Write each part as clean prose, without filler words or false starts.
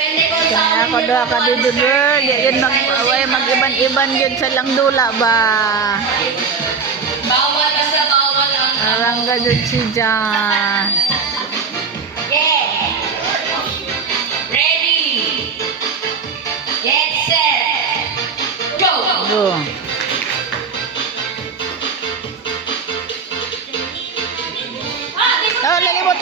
Kaya ako doon ka dito girl. Yan mag-iban-iban yun sa langdula ba? Bawal sa bawal ang Parang ganun si Jan. Yeah. Ready. Get set. Go. Go. Oh, libot.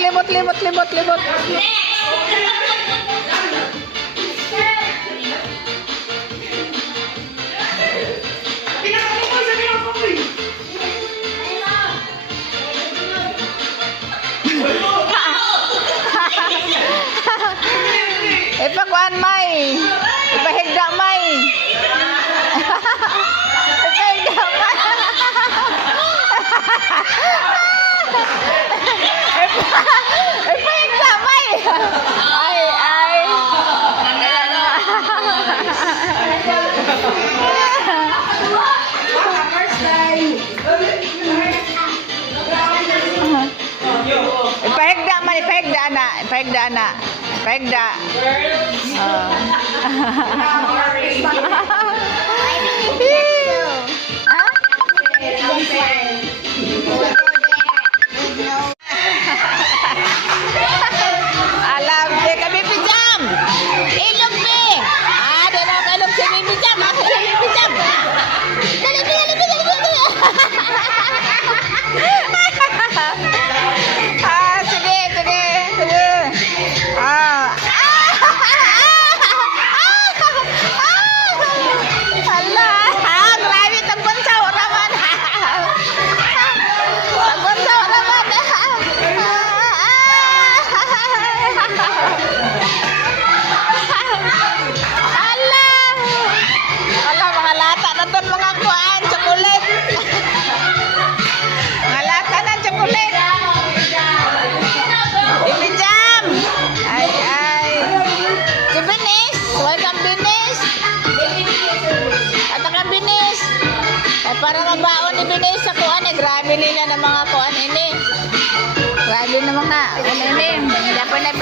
Ipakuan may. Ipahigda may. Ipahigda may. Ipahigda may. Ay. Ipahigda na. Alam di kami pijam. Ilog ni. Ada nak ilog sini pijam. Aku sini pijam. Dali. Sige. Grabe tagbansaw naman. Ala, mga lata na doon, mga kuan, chocolate. Mga lata na chocolate. Ibijam. Ay. Si Binis. Welcome, Binis. At ang Binis. Ay, para mabaon ni Binis sa kuan. Grabe nila ng mga kuan ini. Grabe na mga kuan ini. Dapat na